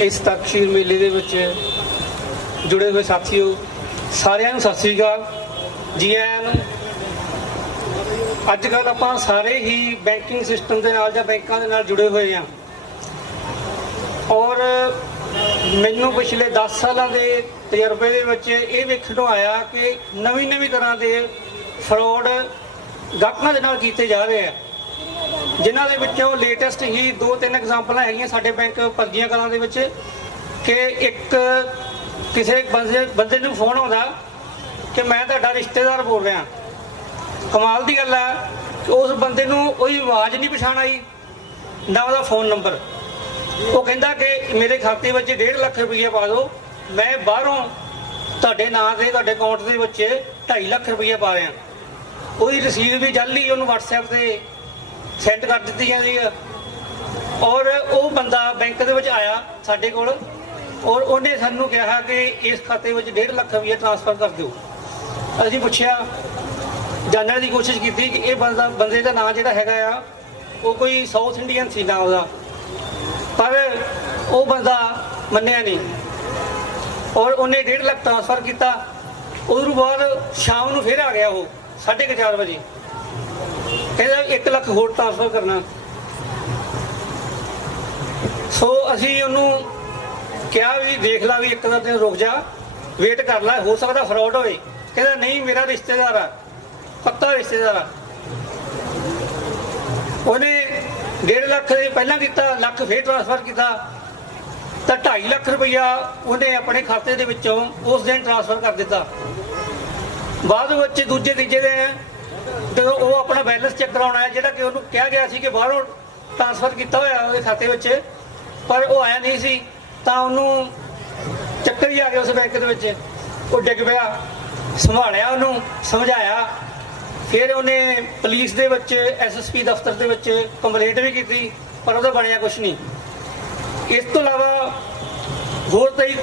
ਇਸ ਤਕਸ਼ੀਰ ਮੇਲੇ ਦੇ ਵਿੱਚ ਜੁੜੇ ਹੋਏ ਸਾਥੀਓ, ਸਾਰਿਆਂ ਨੂੰ ਸਤਿ ਸ੍ਰੀ ਅਕਾਲ। ਜੀ ਆਇਆਂ ਨੂੰ ਅੱਜ ਕੱਲ ਆਪਾਂ ਸਾਰੇ ਹੀ ਬੈਂਕਿੰਗ ਸਿਸਟਮ ਦੇ ਨਾਲ ਜਾਂ ਬੈਂਕਾਂ ਦੇ ਨਾਲ ਜੁੜੇ ਹੋਏ ਆ ਔਰ ਮੈਨੂੰ ਪਿਛਲੇ 10 ਸਾਲਾਂ ਦੇ ਤਜਰਬੇ ਦੇ ਵਿੱਚ ਇਹ ਵੇਖਣ ਨੂੰ ਆਇਆ ਕਿ ਨਵੀਂ ਨਵੀਂ ਤਰ੍ਹਾਂ ਦੇ ਫਰਾਡ ਗਾਹਕਾਂ ਦੇ ਨਾਲ ਕੀਤੇ ਜਾ ਰਹੇ ਆ। ਜਿਨ੍ਹਾਂ ਦੇ ਵਿੱਚੋਂ ਲੇਟੈਸਟ ਹੀ ਦੋ ਤਿੰਨ ਐਗਜ਼ਾਮਪਲਾਂ ਹੈਗੀਆਂ ਸਾਡੇ ਬੈਂਕ ਪਰਜੀਆਂ ਕਲਾਂ ਦੇ ਵਿੱਚ ਕਿ ਇੱਕ ਕਿਸੇ ਬੰਦੇ ਬੰਦੇ ਨੂੰ ਫੋਨ ਆਉਂਦਾ ਕਿ ਮੈਂ ਤੁਹਾਡਾ ਰਿਸ਼ਤੇਦਾਰ ਬੋਲ ਰਿਹਾ। ਕਮਾਲ ਦੀ ਗੱਲ ਹੈ ਕਿ ਉਸ ਬੰਦੇ ਨੂੰ ਕੋਈ ਆਵਾਜ਼ ਨਹੀਂ ਪਛਾਣ ਆਈ, ਨਾ ਉਹਦਾ ਫੋਨ ਨੰਬਰ ਉਹ ਕਹਿੰਦਾ ਕਿ ਮੇਰੇ ਖਾਤੇ ਵਿੱਚ 1.5 ਲੱਖ ਰੁਪਏ ਪਾ ਦਿਓ, ਮੈਂ ਬਾਹਰੋਂ ਤੁਹਾਡੇ ਨਾਂ ਤੇ, ਤੁਹਾਡੇ ਅਕਾਊਂਟ ਦੇ ਵਿੱਚ 2.5 ਲੱਖ ਰੁਪਏ ਪਾ ਰਿਹਾ ਉਹਦੀ ਰਸੀਦ ਵੀ ਜਲਦੀ ਉਹਨੂੰ WhatsApp ਤੇ ਸੈਂਡ ਕਰ ਦਿੱਤੀ ਜਾਂਦੀ ਆ ਔਰ ਉਹ ਬੰਦਾ ਬੈਂਕ ਦੇ ਵਿੱਚ ਆਇਆ ਸਾਡੇ ਕੋਲ ਔਰ ਉਹਨੇ ਸਾਨੂੰ ਕਿਹਾ ਕਿ ਇਸ ਖਾਤੇ ਵਿੱਚ 1.5 ਲੱਖ ਰੁਪਏ ਟ੍ਰਾਂਸਫਰ ਕਰ ਦਿਓ। ਅਸੀਂ ਪੁੱਛਿਆ, ਜਾਣਨ ਦੀ ਕੋਸ਼ਿਸ਼ ਕੀਤੀ ਕਿ ਇਹ ਬੰਦਾ, ਬੰਦੇ ਦਾ ਨਾਂ ਜਿਹੜਾ ਹੈਗਾ ਆ, ਉਹ ਕੋਈ ਸਾਊਥ ਇੰਡੀਅਨ ਸੀ ਨਾਂ ਉਹਦਾ। ਪਰ ਉਹ ਬੰਦਾ ਮੰਨਿਆ ਨਹੀਂ। ਔਰ ਉਹਨੇ 1.5 ਲੱਖ ਟ੍ਰਾਂਸਫਰ ਕੀਤਾ। ਉਸ ਤੋਂ ਬਾਅਦ ਸ਼ਾਮ ਨੂੰ ਫਿਰ ਆ ਗਿਆ ਉਹ 4:30 ਵਜੇ। ਕਹਿੰਦਾ 1 ਲੱਖ ਹੋਰ ਟ੍ਰਾਂਸਫਰ ਕਰਨਾ। ਸੋ ਅਸੀਂ ਉਹਨੂੰ ਕਿਹਾ ਵੀ ਦੇਖ ਲਾ ਵੀ ਇੱਕ ਦਾ ਦਿਨ ਰੁਕ ਜਾ ਵੇਟ ਕਰ ਲੈ, ਹੋ ਸਕਦਾ ਫਰਾਡ ਹੋਵੇ ਕਹਿੰਦਾ ਨਹੀਂ, ਮੇਰਾ ਰਿਸ਼ਤੇਦਾਰ ਆ, ਪੱਕਾ ਰਿਸ਼ਤੇਦਾਰ ਆ। ਉਹਨੇ 1.5 ਲੱਖ ਦੇ ਪਹਿਲਾਂ ਕੀਤਾ, ਲੱਖ ਫੇਰ ਟ੍ਰਾਂਸਫਰ ਕੀਤਾ। ਤਾਂ 2.5 ਲੱਖ ਰੁਪਈਆ ਉਹਨੇ ਆਪਣੇ ਖਾਤੇ ਦੇ ਵਿੱਚੋਂ ਉਸ ਦਿਨ ਟ੍ਰਾਂਸਫਰ ਕਰ ਦਿੱਤਾ। ਬਾਅਦ ਵਿੱਚ ਦੂਜੇ ਤੀਜੇ ਦਿਨ ਜਦੋਂ ਉਹ ਆਪਣਾ ਬੈਲੈਂਸ ਚੈੱਕ ਕਰਾਉਣ ਆਇਆ, ਜਿਹੜਾ ਕਿ ਉਹਨੂੰ ਕਿਹਾ ਗਿਆ ਸੀ ਕਿ ਬਾਹਰੋਂ ਟ੍ਰਾਂਸਫਰ ਕੀਤਾ ਹੋਇਆ ਉਹਦੇ ਖਾਤੇ ਵਿੱਚ, ਪਰ ਉਹ ਆਇਆ ਨਹੀਂ ਸੀ, ਤਾਂ ਉਹਨੂੰ ਚੱਕਰ ਹੀ ਆ ਗਿਆ ਉਸ ਬੈਂਕ ਦੇ ਵਿੱਚ। ਉਹ ਡਿੱਗ ਪਿਆ, ਸੰਭਾਲਿਆ ਉਹਨੂੰ, ਸਮਝਾਇਆ। ਫਿਰ ਉਹਨੇ ਪੁਲਿਸ ਦੇ ਵਿੱਚ ਐਸਐਸਪੀ ਦਫ਼ਤਰ ਦੇ ਵਿੱਚ ਕੰਪਲੇਂਟ ਵੀ ਕੀਤੀ, ਪਰ ਉਹਦਾ ਬਣਿਆ ਕੁਝ ਨਹੀਂ। ਇਸ ਤੋਂ ਇਲਾਵਾ ਹੋਰ ਕਈ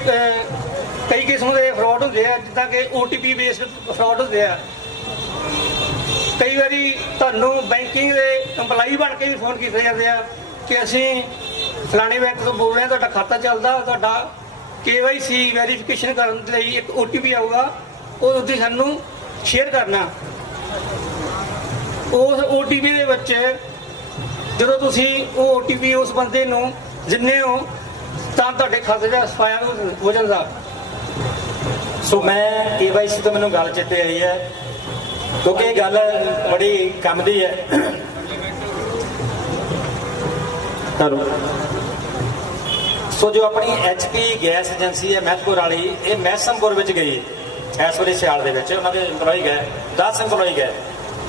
ਕਈ ਕਿਸਮ ਦੇ ਫਰਾਡ ਹੁੰਦੇ ਆ, ਜਿੱਦਾਂ ਕਿ OTP ਬੇਸਡ ਫਰਾਡ ਹੁੰਦੇ ਆ। ਕਈ ਵਾਰੀ ਤੁਹਾਨੂੰ ਬੈਂਕਿੰਗ ਦੇ EMPLOYEE ਬਣ ਕੇ ਵੀ ਫੋਨ ਕੀਤੇ ਜਾਂਦੇ ਆ ਕਿ ਅਸੀਂ ਫਲਾਣੇ ਬੈਂਕ ਤੋਂ ਬੋਲ ਰਹੇ ਹਾਂ, ਤੁਹਾਡਾ ਖਾਤਾ ਚੱਲਦਾ, ਤੁਹਾਡਾ KYC ਵੈਰੀਫਿਕੇਸ਼ਨ ਕਰਨ ਲਈ ਇੱਕ OTP ਆਊਗਾ, ਉਹ ਤੁਸੀਂ ਸਾਨੂੰ ਸ਼ੇਅਰ ਕਰਨਾ। ਉਸ OTP ਦੇ ਵਿੱਚ ਜਦੋਂ ਤੁਸੀਂ ਉਹ OTP ਉਸ ਬੰਦੇ ਨੂੰ ਦਿੰਦੇ ਹੋ, ਤਾਂ ਤੁਹਾਡੇ ਖਾਤੇ ਦਾ ਐਕਸਪਾਇਰ ਹੋ ਜਾਂਦਾ। ਸੋ ਮੈਂ ਕੇਵਾਈਸੀ ਤੋਂ ਮੈਨੂੰ ਗੱਲ ਚੇਤੇ ਆਈ ਹੈ ਕਿਉਂਕਿ ਇਹ ਗੱਲ ਬੜੀ ਕੰਮ ਦੀ ਹੈ। ਕਰੋ ਸੋ ਜੋ ਆਪਣੀ ਐਚਪੀ ਗੈਸ ਏਜੰਸੀ ਹੈ ਮਹਿਤਪੁਰ ਵਾਲੀ, ਇਹ ਮਹਿਸਮਪੁਰ ਵਿੱਚ ਗਈ। ਇਸ ਵਾਰੀ ਸਿਆਲ ਦੇ ਵਿੱਚ ਉਹਨਾਂ ਦੇ EMPLOYE ਗਏ 10 EMPLOYE ਗਏ।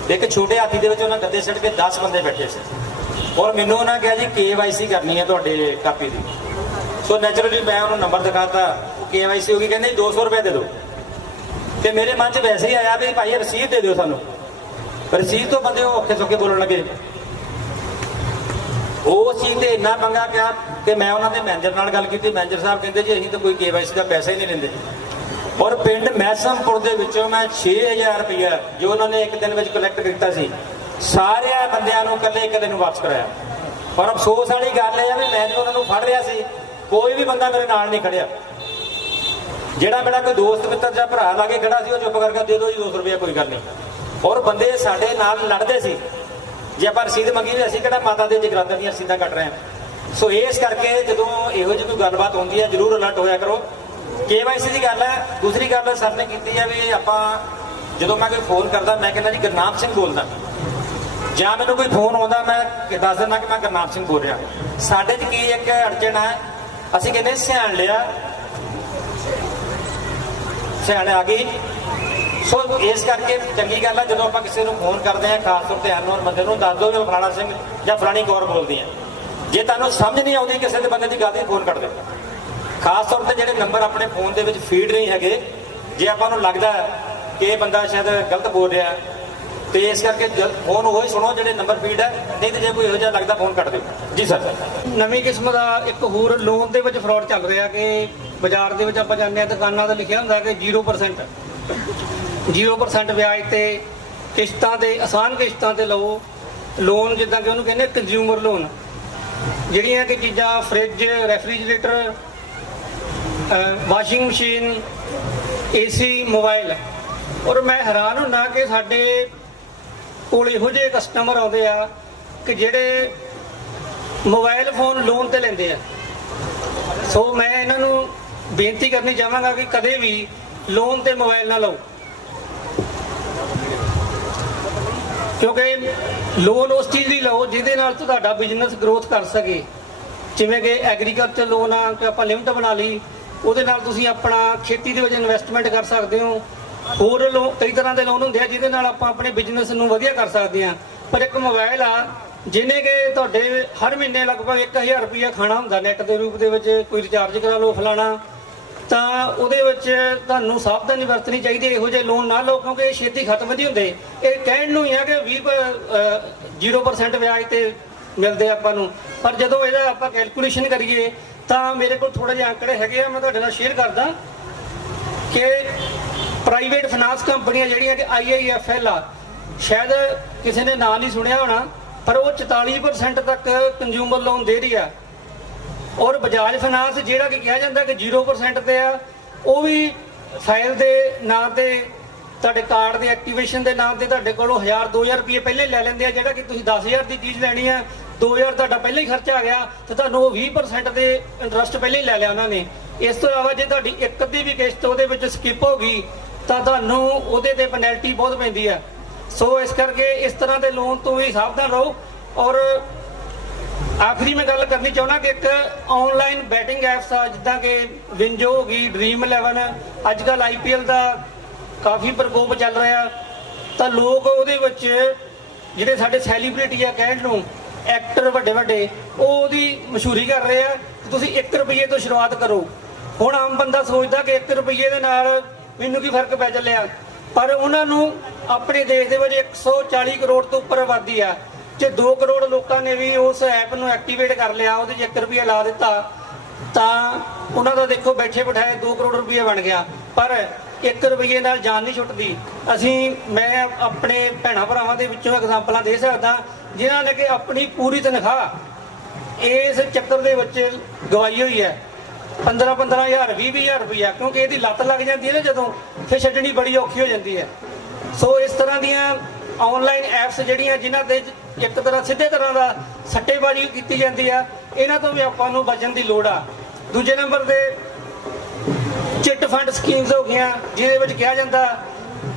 ਇੱਕ ਛੋਟੇ ਹਾਥੀ ਦੇ ਵਿੱਚ ਉਹਨਾਂ ਗੱਦੇ ਛੱਡ ਕੇ 10 ਬੰਦੇ ਬੈਠੇ ਸੀ। ਔਰ ਮੈਨੂੰ ਉਹਨਾਂ ਕਿਹਾ ਜੀ ਕੇਵਾਈਸੀ ਕਰਨੀ ਹੈ ਤੁਹਾਡੇ ਕਾਪੀ ਦੀ। ਸੋ ਨੈਚੁਰਲੀ ਮੈਂ ਉਹਨੂੰ ਨੰਬਰ ਦਿਖਾਤਾ। ਉਹ ਕੇਵਾਈਸੀ ਹੋ ਗਈ, ਕਹਿੰਦੇ ਜੀ 200 ਰੁਪਏ ਦੇ ਦਿਓ। ਤੇ ਮੇਰੇ ਮਨ 'ਚ ਵੈਸੇ ਹੀ ਆਇਆ ਵੀ ਭਾਈ ਰਸੀਦ ਦੇ ਦਿਓ ਸਾਨੂੰ। ਰਸੀਦ ਤੋਂ ਬੰਦੇ ਉਹ ਔਖੇ ਸੌਖੇ ਬੋਲਣ ਲੱਗੇ। ਉਹ ਚੀਜ਼ ਤੇ ਇੰਨਾ ਪੰਗਾ ਪਿਆ ਕਿ ਮੈਂ ਉਹਨਾਂ ਦੇ ਮੈਨੇਜਰ ਨਾਲ ਗੱਲ ਕੀਤੀ। ਮੈਨੇਜਰ ਸਾਹਿਬ ਕਹਿੰਦੇ ਜੀ, ਅਸੀਂ ਤਾਂ ਕੋਈ ਕੇਵਾਈਸੀ ਦਾ ਪੈਸਾ ਹੀ ਨਹੀਂ ਲੈਂਦੇ। ਔਰ ਪਿੰਡ ਮੈਸਮਪੁਰ ਦੇ ਵਿੱਚੋਂ ਮੈਂ 6000 ਰੁਪਇਆ ਜੋ ਉਹਨਾਂ ਨੇ ਇੱਕ ਦਿਨ ਵਿੱਚ ਕਲੈਕਟ ਕੀਤਾ ਸੀ, ਸਾਰਿਆਂ ਬੰਦਿਆਂ ਨੂੰ ਇਕੱਲੇ ਇੱਕ ਦਿਨ ਨੂੰ ਵਾਪਸ ਕਰਾਇਆ। ਪਰ ਅਫਸੋਸ ਵਾਲੀ ਗੱਲ ਇਹ ਆ ਵੀ ਮੈਂ ਤਾਂ ਉਹਨਾਂ ਨੂੰ ਫੜ ਰਿਹਾ ਸੀ, ਕੋਈ ਵੀ ਬੰਦਾ ਮੇਰੇ ਨਾਲ ਨਹੀਂ ਖੜਿਆ। ਜਿਹੜਾ ਮੇਰਾ ਕੋਈ ਦੋਸਤ ਮਿੱਤਰ ਜਾਂ ਭਰਾ ਲਾਗੇ ਖੜਾ ਸੀ, ਉਹ ਚੁੱਪ ਕਰਕੇ ਦੇ ਦਿਓ ਜੀ 200 ਰੁਪਏ ਕੋਈ ਗੱਲ ਨਹੀਂ। ਔਰ ਬੰਦੇ ਸਾਡੇ ਨਾਲ ਲੜਦੇ ਸੀ। ਜੇ ਆਪਾਂ ਰਸੀਦ ਮੰਗੀ ਵੀ ਅਸੀਂ ਕਿਹੜਾ ਮਾਤਾ ਦੇ ਜਗਰਾਦਰ ਦੀਆਂ ਰਸੀਦਾਂ ਕੱਟ ਰਹੇ ਹਾਂ। ਸੋ ਇਸ ਕਰਕੇ ਜਦੋਂ ਇਹੋ ਜਿਹੀ ਕੋਈ ਗੱਲਬਾਤ ਹੁੰਦੀ ਹੈ, ਜਰੂਰ ਅਲਰਟ ਹੋਇਆ ਕਰੋ। ਕੇਵਾਈਸੀ ਦੀ ਗੱਲ ਹੈ, ਦੂਸਰੀ ਗੱਲ ਸਰ ਨੇ ਕੀਤੀ ਹੈ ਵੀ ਆਪਾਂ ਜਦੋਂ ਮੈਂ ਕੋਈ ਫੋਨ ਕਰਦਾ, ਮੈਂ ਕਹਿੰਦਾ ਜੀ ਗੁਰਨਾਮ ਸਿੰਘ ਬੋਲਦਾ। ਜਾਂ ਮੈਨੂੰ ਕੋਈ ਫੋਨ ਆਉਂਦਾ, ਮੈਂ ਦੱਸ ਦਿੰਦਾ ਕਿ ਮੈਂ ਗੁਰਨਾਮ ਸਿੰਘ ਬੋਲ ਰਿਹਾ। ਸਾਡੇ 'ਚ ਕੀ ਇੱਕ ਅੜਚਣ ਹੈ, ਅਸੀਂ ਕਹਿੰਦੇ ਸਿਆਣ ਲਿਆ ਸਿਆਣੇ ਆ ਗਈ ਸੋ ਇਸ ਕਰਕੇ ਚੰਗੀ ਗੱਲ ਹੈ ਜਦੋਂ ਆਪਾਂ ਕਿਸੇ ਨੂੰ ਫੋਨ ਕਰਦੇ ਹਾਂ ਖਾਸ ਤੌਰ ਤੇ ਅਨਨੋਨ ਬੰਦੇ ਨੂੰ ਦੱਸ ਦਿਓ ਵੀ ਫਲਾਣਾ ਸਿੰਘ ਜਾਂ ਫਲਾਣੀ ਕੌਰ ਬੋਲਦੀ ਆ। ਜੇ ਤੁਹਾਨੂੰ ਸਮਝ ਨਹੀਂ ਆਉਂਦੀ ਕਿਸੇ ਦੇ ਬੰਦੇ ਦੀ ਗੱਲ ਦੀ ਫੋਨ ਕਰ ਦਿਓ। ਖਾਸ ਤੌਰ ਤੇ ਜਿਹੜੇ ਨੰਬਰ ਆਪਣੇ ਫੋਨ ਦੇ ਵਿੱਚ ਫੀਡ ਨਹੀਂ ਹੈਗੇ ਜੇ ਆਪਾਂ ਨੂੰ ਲੱਗਦਾ ਕਿ ਇਹ ਬੰਦਾ ਸ਼ਾਇਦ ਗਲਤ ਬੋਲ ਰਿਹਾ ਹੈ, ਤੇ ਇਸ ਕਰਕੇ ਜਦ ਫੋਨ ਉਹੀ ਸੁਣੋ ਜਿਹੜੇ ਨੰਬਰ ਫੀਡ ਹੈ ਨਹੀਂ ਤੇ ਜੇ ਕੋਈ ਇਹੋ ਜਿਹਾ ਲੱਗਦਾ ਫੋਨ ਕੱਟ ਦਿਓ। ਜੀ ਸਰ। ਨਵੀਂ ਕਿਸਮ ਦਾ ਇੱਕ ਹੋਰ ਲੋਨ ਦੇ ਵਿੱਚ ਫਰਾਡ ਚੱਲ ਰਿਹਾ ਕਿ ਬਾਜ਼ਾਰ ਦੇ ਵਿੱਚ ਆਪਾਂ ਜਾਂਦੇ ਆ ਦੁਕਾਨਾਂ ਤੇ ਲਿਖਿਆ ਹੁੰਦਾ ਕਿ 0% 0% ਵਿਆਜ ਤੇ ਕਿਸ਼ਤਾਂ ਤੇ ਆਸਾਨ ਕਿਸ਼ਤਾਂ ਤੇ ਲਓ ਲੋਨ ਜਿੱਦਾਂ ਕਿ ਉਹਨੂੰ ਕਹਿੰਦੇ ਕੰਜ਼ਿਊਮਰ ਲੋਨ ਜਿਹੜੀਆਂ ਕਿ ਚੀਜ਼ਾਂ fridge refrigerator washing machine AC mobile ਔਰ ਮੈਂ ਹੈਰਾਨ ਹੁੰਦਾ ਕਿ ਸਾਡੇ ਕੋਲ ਇਹੋ ਜਿਹੇ ਕਸਟਮਰ ਆਉਂਦੇ ਆ ਕਿ ਜਿਹੜੇ ਮੋਬਾਈਲ ਫੋਨ ਲੋਨ ਤੇ ਲੈਂਦੇ ਆ। ਸੋ ਮੈਂ ਇਹਨਾਂ ਨੂੰ ਬੇਨਤੀ ਕਰਨੀ ਚਾਹਾਂਗਾ ਕਿ ਕਦੇ ਵੀ ਲੋਨ ਤੇ ਮੋਬਾਈਲ ਨਾ ਲਓ। ਕਿਉਂਕਿ ਲੋਨ ਉਸ ਚੀਜ਼ ਲਈ ਲਓ ਜਿਹਦੇ ਨਾਲ ਤੁਹਾਡਾ ਬਿਜ਼ਨਸ ਗਰੋਥ ਕਰ ਸਕੇ। ਜਿਵੇਂ ਕਿ ਐਗਰੀਕਲਚਰ ਲੋਨ ਆ, ਕਿ ਆਪਾਂ ਲਿਮਟ ਬਣਾ ਲਈ, ਉਹਦੇ ਨਾਲ ਤੁਸੀਂ ਆਪਣਾ ਖੇਤੀ ਦੇ ਵਿੱਚ ਇਨਵੈਸਟਮੈਂਟ ਕਰ ਸਕਦੇ ਹੋ। ਹੋਰ ਲੋਨ ਕਈ ਤਰ੍ਹਾਂ ਦੇ ਲੋਨ ਹੁੰਦੇ ਆ ਜਿਹਦੇ ਨਾਲ ਆਪਾਂ ਆਪਣੇ ਬਿਜ਼ਨਸ ਨੂੰ ਵਧੀਆ ਕਰ ਸਕਦੇ ਆ ਪਰ ਇੱਕ ਮੋਬਾਈਲ ਆ, ਜਿਹਨੇ ਕਿ ਤੁਹਾਡੇ ਹਰ ਮਹੀਨੇ ਲਗਭਗ 1000 ਰੁਪਇਆ ਖਾਣਾ ਹੁੰਦਾ ਨੈਟ ਦੇ ਰੂਪ ਦੇ ਵਿੱਚ ਕੋਈ ਰਿਚਾਰਜ ਕਰਾ ਲਓ ਫਲਾਣਾ। ਤਾਂ ਉਹਦੇ ਵਿੱਚ ਤੁਹਾਨੂੰ ਸਾਵਧਾਨੀ ਵਰਤਣੀ ਚਾਹੀਦੀ ਇਹੋ ਜਿਹੇ ਲੋਨ ਨਾ ਲਓ, ਕਿਉਂਕਿ ਇਹ ਛੇਤੀ ਖਤਮ ਨਹੀਂ ਹੁੰਦੇ। ਇਹ ਕਹਿਣ ਨੂੰ ਹੀ ਆ ਕਿ 20 ਪ- ਅਹ 0% ਵਿਆਜ ਤੇ ਮਿਲਦੇ ਆਪਾਂ ਨੂੰ। ਪਰ ਜਦੋਂ ਇਹਦਾ ਆਪਾਂ ਕੈਲਕੂਲੇਸ਼ਨ ਕਰੀਏ, ਤਾਂ ਮੇਰੇ ਕੋਲ ਥੋੜੇ ਜਿਹੇ ਅੰਕੜੇ ਹੈਗੇ ਆ, ਮੈਂ ਤੁਹਾਡੇ ਨਾਲ ਸ਼ੇਅਰ ਕਰਦਾ ਕਿ ਪ੍ਰਾਈਵੇਟ ਫਾਈਨਾਂਸ ਕੰਪਨੀਆਂ ਜਿਹੜੀਆਂ ਕਿ ਆਈਆਈਐਫਐਲ ਆ, ਸ਼ਾਇਦ ਕਿਸੇ ਨੇ ਨਾਂ ਨਹੀਂ ਸੁਣਿਆ ਹੋਣਾ, ਪਰ ਉਹ 44% ਤੱਕ ਕੰਜ਼ਿਊਮਰ ਲੋਨ ਦੇ ਰਹੀ ਆ। ਔਰ ਬਜਾਜ ਫਾਈਨਾਂਸ ਜਿਹੜਾ ਕਿ ਕਿਹਾ ਜਾਂਦਾ ਕਿ 0% ਤੇ ਆ, ਉਹ ਵੀ ਫਾਈਲ ਦੇ ਨਾਂ ਤੇ, ਤੁਹਾਡੇ ਕਾਰਡ ਦੇ ਐਕਟੀਵੇਸ਼ਨ ਦੇ ਨਾਂ ਤੇ ਤੁਹਾਡੇ ਕੋਲੋਂ 1000 2000 ਰੁਪਏ ਪਹਿਲੇ ਲੈ ਲੈਂਦੇ ਆ, ਜਿਹੜਾ ਕਿ ਤੁਸੀਂ 10000 ਦੀ ਚੀਜ਼ ਲੈਣੀ ਆ 2000 ਤੁਹਾਡਾ ਪਹਿਲਾਂ ਹੀ ਖਰਚਾ ਆ ਗਿਆ, ਤੇ ਤੁਹਾਨੂੰ ਉਹ 20% ਦੇ ਇੰਟਰਸਟ ਪਹਿਲੇ ਹੀ ਲੈ ਲਿਆ ਉਹਨਾਂ ਨੇ। ਇਸ ਤੋਂ ਇਲਾਵਾ ਜੇ ਤੁਹਾਡੀ ਇੱਕ ਅੱਧੀ ਵੀ ਕਿਸ਼ਤ ਉਹਦੇ ਵਿੱਚ ਸਕਿਪ ਹੋ ਗਈ, ਤਾਂ ਤੁਹਾਨੂੰ ਉਹਦੇ ਤੇ ਪੈਨਲਟੀ ਬਹੁਤ ਪੈਂਦੀ ਆ। ਸੋ ਇਸ ਕਰਕੇ ਇਸ ਤਰ੍ਹਾਂ ਦੇ ਲੋਨ ਤੋਂ ਵੀ ਸਾਵਧਾਨ ਰਹੋ ਔਰ ਆਖਰੀ ਮੈਂ ਗੱਲ ਕਰਨੀ ਚਾਹੁੰਦਾ ਕਿ ਇੱਕ ਆਨਲਾਈਨ ਬੈਟਿੰਗ ਐਪਸ ਆ, ਜਿੱਦਾਂ ਕਿ ਵਿੰਜੋ ਹੋ ਗਈ ਡ੍ਰੀਮ 11 ਅੱਜ ਕੱਲ ਆਈਪੀਐਲ ਦਾ ਕਾਫੀ ਪ੍ਰਕੋਪ ਚੱਲ ਰਿਹਾ। ਤਾਂ ਲੋਕ ਉਹਦੇ ਵਿੱਚ ਜਿਹੜੇ ਸਾਡੇ ਸੈਲੀਬ੍ਰਿਟੀ ਆ, ਕਹਿਣ ਨੂੰ ਐਕਟਰ ਵੱਡੇ ਵੱਡੇ ਉਹ ਉਹਦੀ ਮਸ਼ਹੂਰੀ ਕਰ ਰਹੇ ਆ ਤੁਸੀਂ 1 ਰੁਪਏ ਤੋਂ ਸ਼ੁਰੂਆਤ ਕਰੋ। ਹੁਣ ਆਮ ਬੰਦਾ ਸੋਚਦਾ ਕਿ 1 ਰੁਪਏ ਦੇ ਨਾਲ ਮੈਨੂੰ ਕੀ ਫ਼ਰਕ ਪੈ ਚੱਲਿਆ? ਪਰ ਉਹਨਾਂ ਨੂੰ ਆਪਣੇ ਦੇਸ਼ ਦੇ ਵਿੱਚ 140 ਕਰੋੜ ਤੋਂ ਉੱਪਰ ਆਬਾਦੀ ਆ। ਜੇ 2 ਕਰੋੜ ਲੋਕਾਂ ਨੇ ਵੀ ਉਸ ਐਪ ਨੂੰ ਐਕਟੀਵੇਟ ਕਰ ਲਿਆ, ਉਹਦੇ 'ਚ 1 ਰੁਪਿਆ ਲਾ ਦਿੱਤਾ, ਤਾਂ ਉਹਨਾਂ ਦਾ ਦੇਖੋ ਬੈਠੇ ਬਿਠਾਏ 2 ਕਰੋੜ ਰੁਪਏ ਬਣ ਗਿਆ। ਪਰ 1 ਰੁਪਏ ਨਾਲ ਜਾਨ ਨਹੀਂ ਛੁੱਟਦੀ। ਅਸੀਂ, ਮੈਂ ਆਪਣੇ ਭੈਣਾ ਭਰਾਵਾਂ ਦੇ ਵਿੱਚੋਂ ਐਗਜ਼ਾਮਪਲਾਂ ਦੇ ਸਕਦਾ, ਜਿਨ੍ਹਾਂ ਨੇ ਕਿ ਆਪਣੀ ਪੂਰੀ ਤਨਖਾਹ ਇਸ ਚੱਕਰ ਦੇ ਵਿੱਚ ਗਵਾਈ ਹੋਈ ਹੈ। 15 15000 20 20000 ਰੁਪਇਆ ਕਿਉਂਕਿ ਇਹਦੀ ਲੱਤ ਲੱਗ ਜਾਂਦੀ ਹੈ ਨਾ ਜਦੋਂ, ਫਿਰ ਛੱਡਣੀ ਬੜੀ ਔਖੀ ਹੋ ਜਾਂਦੀ ਹੈ। ਸੋ ਇਸ ਤਰ੍ਹਾਂ ਦੀਆਂ ਆਨਲਾਈਨ ਐਪਸ ਜਿਹੜੀਆਂ, ਜਿਨ੍ਹਾਂ ਤੇ ਇੱਕ ਤਰ੍ਹਾਂ ਸਿੱਧੇ ਤਰ੍ਹਾਂ ਦਾ ਸੱਟੇਬਾਜ਼ੀ ਕੀਤੀ ਜਾਂਦੀ ਆ। ਇਹਨਾਂ ਤੋਂ ਵੀ ਆਪਾਂ ਨੂੰ ਬਚਣ ਦੀ ਲੋੜ ਆ। ਦੂਜੇ ਨੰਬਰ ਤੇ ਚਿੱਟ ਫੰਡ ਸਕੀਮਸ ਹੋ ਗਈਆਂ, ਜਿਹਦੇ ਵਿੱਚ ਕਿਹਾ ਜਾਂਦਾ,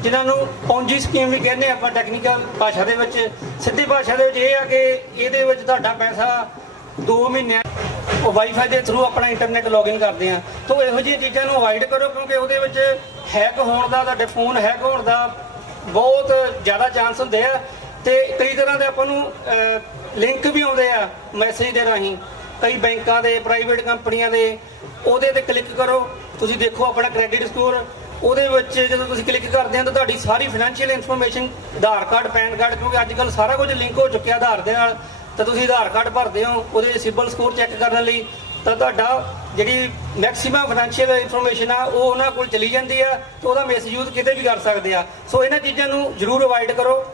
ਜਿਨ੍ਹਾਂ ਨੂੰ ਪੌਂਜੀ ਸਕੀਮ ਵੀ ਕਹਿੰਦੇ ਆਪਾਂ ਟੈਕਨੀਕਲ ਭਾਸ਼ਾ ਦੇ ਵਿੱਚ। ਸਿੱਧੀ ਭਾਸ਼ਾ ਦੇ ਵਿੱਚ ਇਹ ਆ ਕਿ ਇਹਦੇ ਵਿੱਚ ਤੁਹਾਡਾ ਪੈਸਾ 2 ਮਹੀਨੇ ਉਹ ਵਾਈਫਾਈ ਦੇ ਥਰੂ ਆਪਣਾ ਇੰਟਰਨੈਟ ਲੌਗਇਨ ਕਰਦੇ ਆ। ਤਾਂ ਇਹੋ ਜਿਹੀਆਂ ਚੀਜ਼ਾਂ ਨੂੰ ਅਵਾਇਡ ਕਰੋ, ਕਿਉਂਕਿ ਉਹਦੇ ਵਿੱਚ ਹੈਕ ਹੋਣ ਦਾ, ਤੁਹਾਡੇ ਫੋਨ ਹੈਕ ਹੋਣ ਦਾ ਬਹੁਤ ਜ਼ਿਆਦਾ ਚਾਂਸ ਹੁੰਦੇ ਆ। ਤੇ ਕਈ ਤਰ੍ਹਾਂ ਦੇ ਆਪਾਂ ਨੂੰ ਲਿੰਕ ਵੀ ਆਉਂਦੇ ਆ ਮੈਸੇਜ ਦੇ ਰਾਹੀਂ। ਕਈ ਬੈਂਕਾਂ ਦੇ ਪ੍ਰਾਈਵੇਟ ਕੰਪਨੀਆਂ ਦੇ, ਉਹਦੇ ਤੇ ਕਲਿੱਕ ਕਰੋ। ਤੁਸੀਂ ਦੇਖੋ ਆਪਣਾ ਕ੍ਰੈਡਿਟ ਸਕੋਰ ਉਹਦੇ ਵਿੱਚ ਜਦੋਂ ਤੁਸੀਂ ਕਲਿੱਕ ਕਰਦੇ ਹੋ ਤਾਂ ਤੁਹਾਡੀ ਸਾਰੀ financial information Aadhaar card, PAN card, ਕਿਉਂਕਿ ਅੱਜ ਕੱਲ ਸਾਰਾ ਕੁਝ ਲਿੰਕ ਹੋ ਚੁੱਕਿਆ ਆਧਾਰ ਦੇ ਨਾਲ। ਤਾਂ ਤੁਸੀਂ ਆਧਾਰ ਕਾਰਡ ਭਰਦੇ ਹੋ, ਉਹਦੇ ਸਿਬਲ ਸਕੋਰ ਚੈੱਕ ਕਰਨ ਲਈ, ਤਾਂ ਤੁਹਾਡਾ ਜਿਹੜੀ ਮੈਕਸਿਮਮ ਫਾਈਨੈਂਸ਼ੀਅਲ ਇਨਫੋਰਮੇਸ਼ਨ ਆ, ਉਹ ਉਹਨਾਂ ਕੋਲ ਚਲੀ ਜਾਂਦੀ ਆ ਤੇ ਉਹਦਾ ਮਿਸਯੂਜ਼ ਕਿਤੇ ਵੀ ਕਰ ਸਕਦੇ ਆ। ਸੋ ਇਹਨਾਂ ਚੀਜ਼ਾਂ ਨੂੰ ਜ਼ਰੂਰ ਅਵਾਇਡ ਕਰੋ।